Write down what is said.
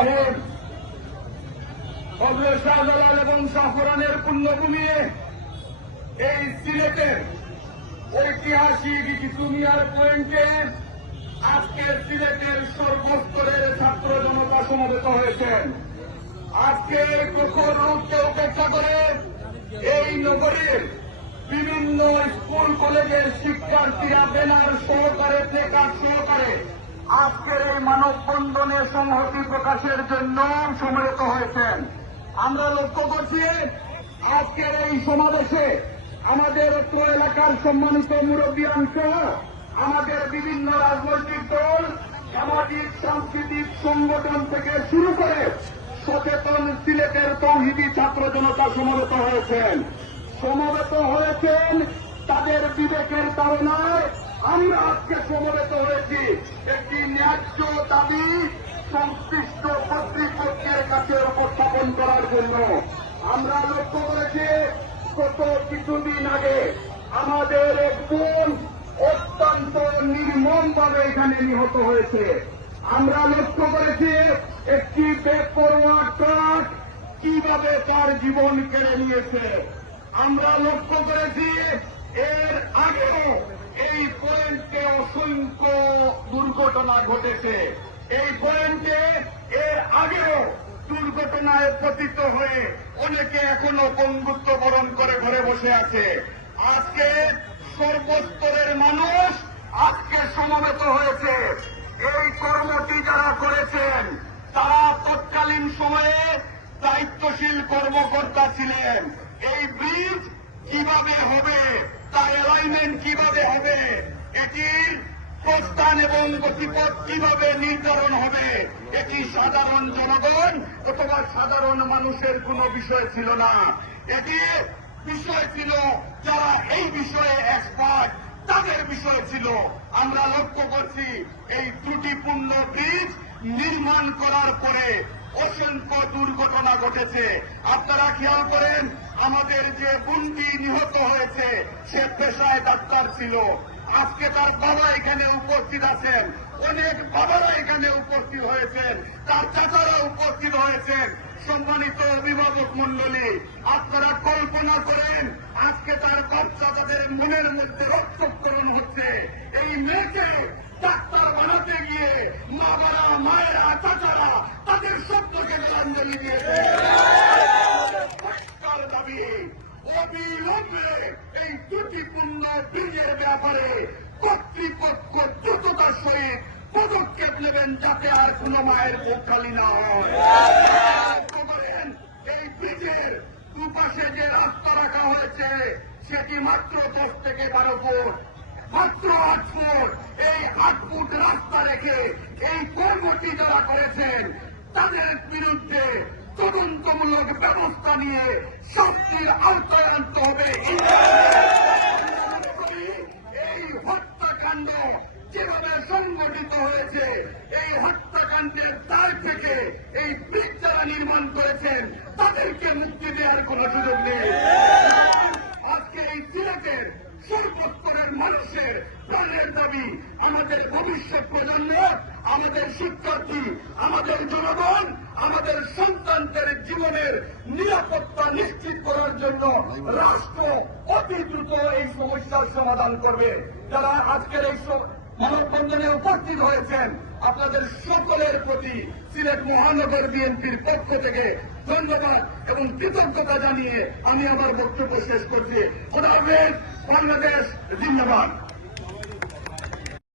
সাহেব হযরত শাহজালাল এবং জাফরানের পুণ্যভূমি এই সিলেটের ঐতিহাসিক ইসুমিয়ার পয়েন্টে আজকে সিলেটের সর্বস্তরের ছাত্র জনতা সমবেত হয়েছেন। আজকে প্রখর রূপকে উপেক্ষা করে এই নগরীর বিভিন্ন স্কুল কলেজের শিক্ষার্থীরা ব্যানার সহকারে প্লেকার্ড সহকারে আজকের এই মানববন্ধনে সংহতি প্রকাশের জন্য সমবেত হয়েছেন। আমরা লক্ষ্য করছি আজকের এই সমাবেশে আমাদের অত্র এলাকার সম্মানিত মুরব্বিয়ান সহ আমাদের বিভিন্ন রাজনৈতিক দল, সামাজিক সাংস্কৃতিক সংগঠন থেকে শুরু করে সচেতন সিলেটের তৌহিদি ছাত্র জনতা সমবেত হয়েছেন তাদের বিবেকের তাড়নায়। আমরা আজকে সমবেত হয়েছি একটি ন্যায্য দাবি সংশ্লিষ্ট কর্তৃপক্ষের কাছে উপস্থাপন করার জন্য। আমরা লক্ষ্য করেছি গত কিছুদিন আগে আমাদের এক বোন অত্যন্ত নির্মমভাবে এখানে নিহত হয়েছে। আমরা লক্ষ্য করেছি একটি বেপরোয়া ট্রাক কিভাবে তার জীবন কেড়ে নিয়েছে। আমরা লক্ষ্য করেছি এর আগেও এই পয়েন্টে অসংখ্য দুর্ঘটনা ঘটেছে। এই পয়েন্টে এর আগেও দুর্ঘটনায় পতিত হয়ে অনেকে এখনো পঙ্গুত্ব বরণ করে ঘরে বসে আছে। আজকে সর্বস্তরের মানুষ আজকে সমবেত হয়েছে। এই কর্মটি যারা করেছেন তারা তৎকালীন সময়ে দায়িত্বশীল কর্মকর্তা ছিলেন। এই ব্রিজ কিভাবে হবে, তার অ্যালাইনমেন্ট কিভাবে হবে, এটির প্রস্থান এবং গতিপথ কিভাবে নির্ধারণ হবে, এটি সাধারণ জনগণ অথবা সাধারণ মানুষের কোনো বিষয় ছিল না। এটি বিষয় ছিল যারা এই বিষয়ে এক্সপার্ট, তাদের বিষয় ছিল। আমরা লক্ষ্য করছি এই ত্রুটিপূর্ণ ব্রিজ নির্মাণ করার পরে অসংখ্য দুর্ঘটনা ঘটেছে। আপনারা খেয়াল করেন, আমাদের যে বোনটি নিহত হয়েছে সে পেশায় ডাক্তার ছিল। আজকে তার বাবা এখানে উপস্থিত আছেন, অনেক বাবারা এখানে উপস্থিত হয়েছেন, তার চাচারা উপস্থিত হয়েছেন। সম্মানিত অভিভাবক মন্ডলী, আপনারা কল্পনা করেন আজকে তার বাচ্চা তাদের মনের মধ্যে রক্তক্ষরণ হচ্ছে। এই মেয়েকে ডাক্তার বানাতে গিয়ে মা বাবা, মায়েরা, চাচারা তাদের শব্দকে জলাঞ্জলি দিয়েছে। দাবি অবিলম্বে এই ত্রুটিপূর্ণ ব্রিজের ব্যাপারে কর্তৃপক্ষ দ্রুততার সহিত পদক্ষেপ নেবেন যাতে আর কোন মায়ের মুখ খালি না হয়। এই ব্রিজের দুপাশে যে রাস্তা রাখা হয়েছে সেটি মাত্র 10 থেকে 12 ফুট, মাত্র 8 ফুট। এই 8 ফুট রাস্তা রেখে এই কর্মটি যারা করেছেন তাদের বিরুদ্ধে তদন্তমূলক ব্যবস্থা নিয়ে শাস্তির আওতায় আনতে হবে। এই হত্যাকাণ্ড যেভাবে সংগঠিত হয়েছে, এই হত্যাকাণ্ডের দায় থেকে এই ব্রিজ যারা নির্মাণ করেছেন তাদেরকে মুক্তি দেওয়ার কোন সুযোগ নেই। আজকে এই সিলেটের সর্বস্তরের মানুষের প্রাণের দাবি, আমাদের ভবিষ্যৎ প্রজন্ম, আমাদের শিক্ষার্থী, আমাদের জনগণ, আমাদের সন্তানদের জীবনের নিরাপত্তা নিশ্চিত করার জন্য রাষ্ট্র অতি দ্রুত এই সমস্যার সমাধান করবে। যারা আজকের এই মানববন্ধনে উপস্থিত হয়েছেন আপনাদের সকলের প্রতি সিলেট মহানগর বিএনপির পক্ষ থেকে ধন্যবাদ এবং কৃতজ্ঞতা জানিয়ে আমি আমার বক্তব্য শেষ করছি। খোদা হাফেজ। বাংলাদেশ জিন্দাবাদ।